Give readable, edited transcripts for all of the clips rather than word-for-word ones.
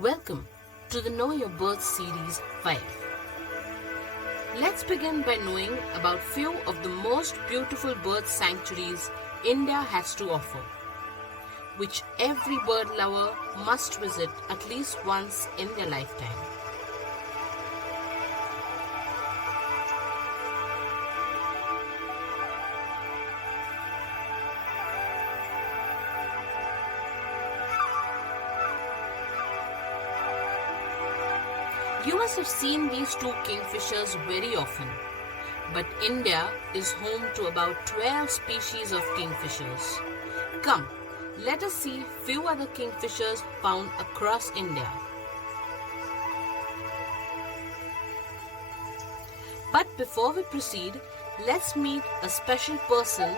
Welcome to the Know Your Birds Series 5. Let's begin by knowing about few of the most beautiful bird sanctuaries India has to offer, which every bird lover must visit at least once in their lifetime. You must have seen these two kingfishers very often, but India is home to about 12 species of kingfishers. Come, let us see few other kingfishers found across India. But before we proceed, let's meet a special person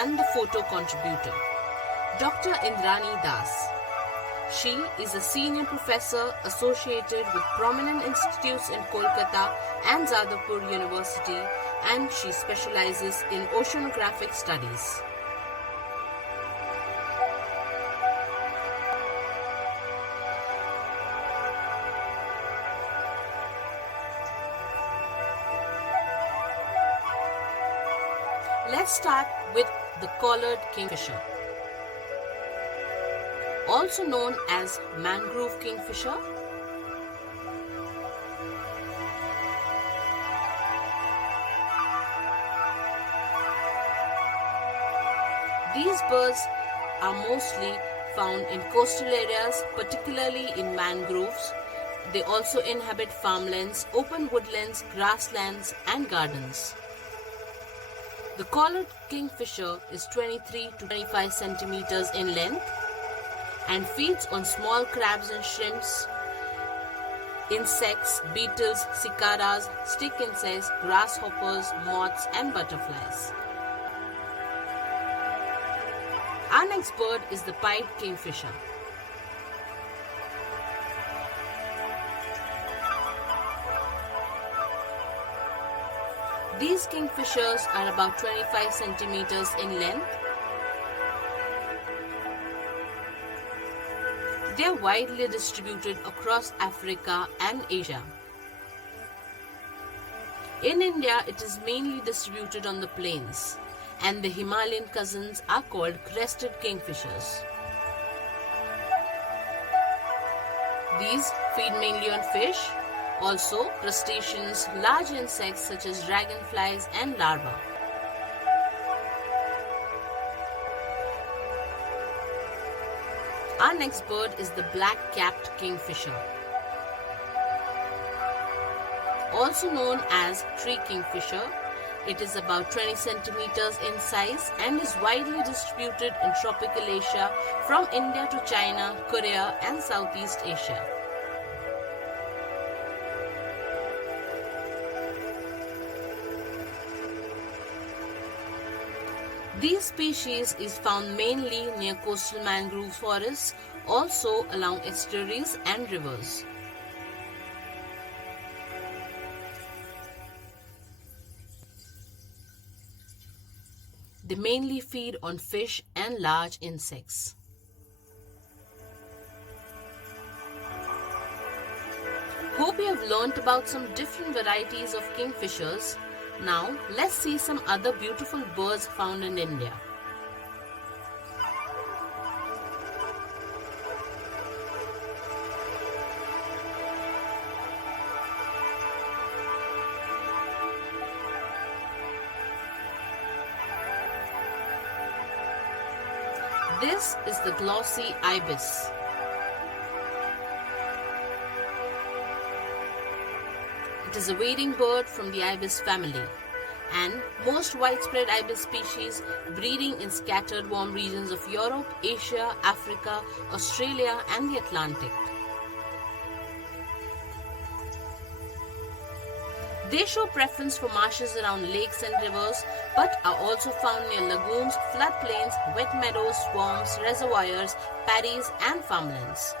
and the photo contributor, Dr. Indrani Das. She is a senior professor associated with prominent institutes in Kolkata and Jadavpur University, and she specializes in oceanographic studies. Let's start with the collared kingfisher, also known as Mangrove Kingfisher. These birds are mostly found in coastal areas, particularly in mangroves. They also inhabit farmlands, open woodlands, grasslands, and gardens. The collared kingfisher is 23 to 25 centimeters in length and feeds on small crabs and shrimps, insects, beetles, cicadas, stick insects, grasshoppers, moths, and butterflies. Our next bird is the pied kingfisher. These kingfishers are about 25 centimeters in length. They are widely distributed across Africa and Asia. In India, it is mainly distributed on the plains, and the Himalayan cousins are called crested kingfishers. These feed mainly on fish, also crustaceans, large insects such as dragonflies and larvae. Our next bird is the black-capped kingfisher, also known as tree kingfisher. It is about 20 centimeters in size and is widely distributed in tropical Asia from India to China, Korea, and Southeast Asia. This species is found mainly near coastal mangrove forests, also along estuaries and rivers. They mainly feed on fish and large insects. Hope you have learnt about some different varieties of kingfishers. Now, let's see some other beautiful birds found in India. This is the Glossy Ibis. It is a wading bird from the ibis family, and most widespread ibis species breeding in scattered warm regions of Europe, Asia, Africa, Australia, and the Atlantic. They show preference for marshes around lakes and rivers, but are also found near lagoons, floodplains, wet meadows, swamps, reservoirs, paddies, and farmlands.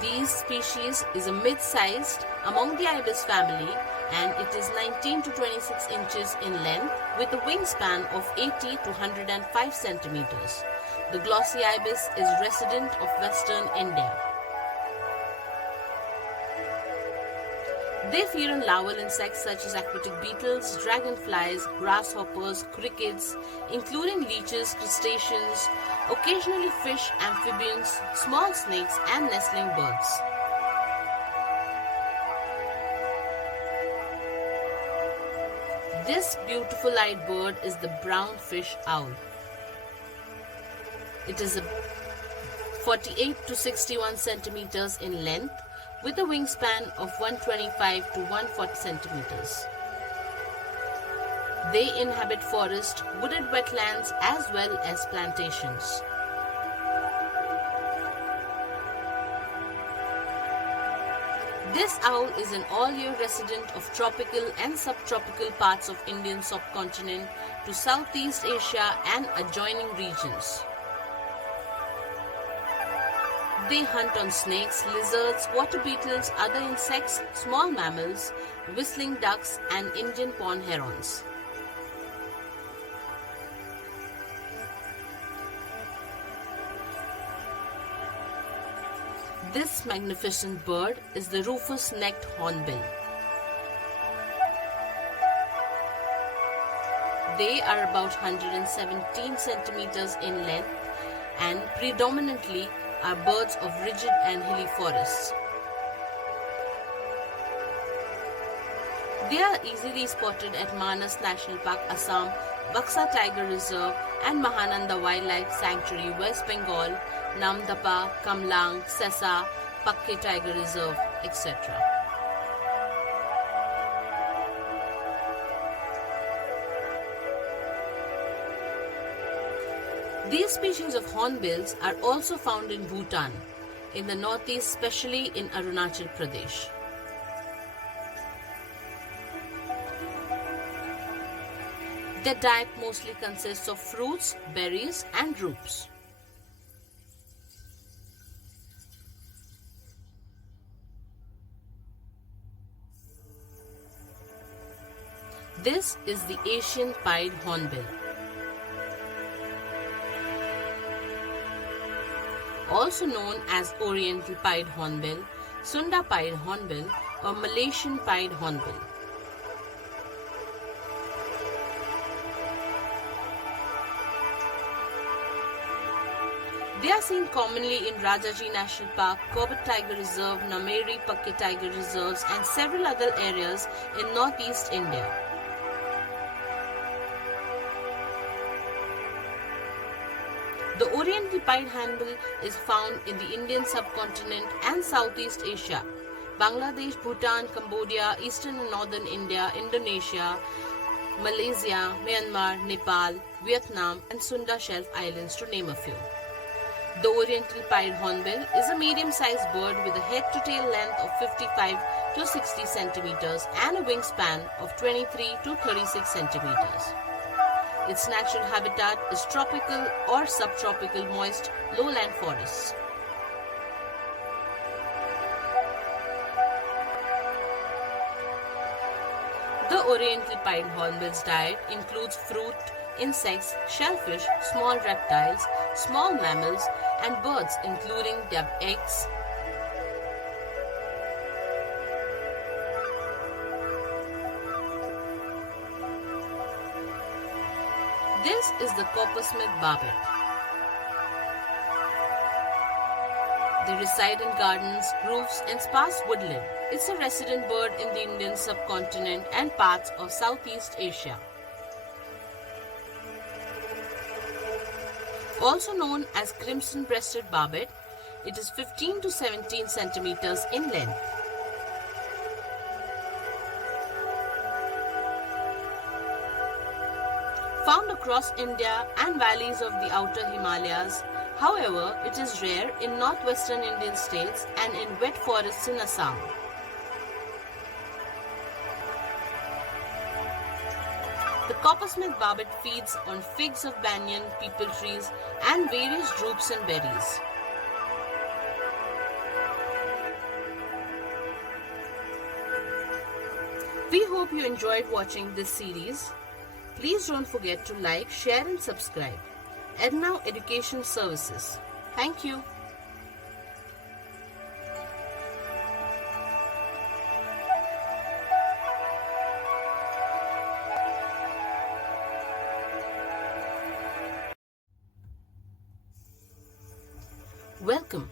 This species is a mid-sized among the ibis family and it is 19 to 26 inches in length with a wingspan of 80 to 105 centimeters. The Glossy Ibis is resident of Western India. They feed on larval insects such as aquatic beetles, dragonflies, grasshoppers, crickets, including leeches, crustaceans, occasionally fish, amphibians, small snakes, and nestling birds. This beautiful-eyed bird is the brown fish owl. It is 48 to 61 centimeters in length with a wingspan of 125 to 140 centimeters. They inhabit forest, wooded wetlands as well as plantations. This owl is an all-year resident of tropical and subtropical parts of Indian subcontinent to Southeast Asia and adjoining regions. They hunt on snakes, lizards, water beetles, other insects, small mammals, whistling ducks, and Indian pond herons. This magnificent bird is the Rufus-necked hornbill. They are about 117 centimeters in length and predominantly are birds of rigid and hilly forests. They are easily spotted at Manas National Park, Assam, Baksa Tiger Reserve and Mahananda Wildlife Sanctuary, West Bengal, Namdapa, Kamlang, Sesa, Pakke Tiger Reserve, etc. These species of hornbills are also found in Bhutan, in the northeast, especially in Arunachal Pradesh. Their diet mostly consists of fruits, berries, and roots. This is the Asian pied hornbill. Also known as Oriental pied hornbill, Sunda pied hornbill, or Malaysian pied hornbill. They are seen commonly in Rajaji National Park, Corbett Tiger Reserve, Nameri Pakke Tiger Reserves, and several other areas in northeast India. The Oriental pied hornbill is found in the Indian subcontinent and Southeast Asia, Bangladesh, Bhutan, Cambodia, Eastern and Northern India, Indonesia, Malaysia, Myanmar, Nepal, Vietnam, and Sunda Shelf Islands, to name a few. The Oriental pied hornbill is a medium-sized bird with a head-to-tail length of 55 to 60 centimeters and a wingspan of 23 to 36 centimeters. Its natural habitat is tropical or subtropical moist lowland forests. The Oriental pied hornbill's diet includes fruit, insects, shellfish, small reptiles, small mammals, and birds including their eggs. This is the coppersmith barbet. They reside in gardens, roofs, and sparse woodland. It's a resident bird in the Indian subcontinent and parts of Southeast Asia. Also known as crimson-breasted barbet, it is 15 to 17 centimeters in length. Found across India and valleys of the outer Himalayas, however, it is rare in northwestern Indian states and in wet forests in Assam. The coppersmith barbet feeds on figs of banyan, peepal trees, and various drupes and berries. We hope you enjoyed watching this series. Please don't forget to like, share and subscribe. Ednow Education Services. Thank you. Welcome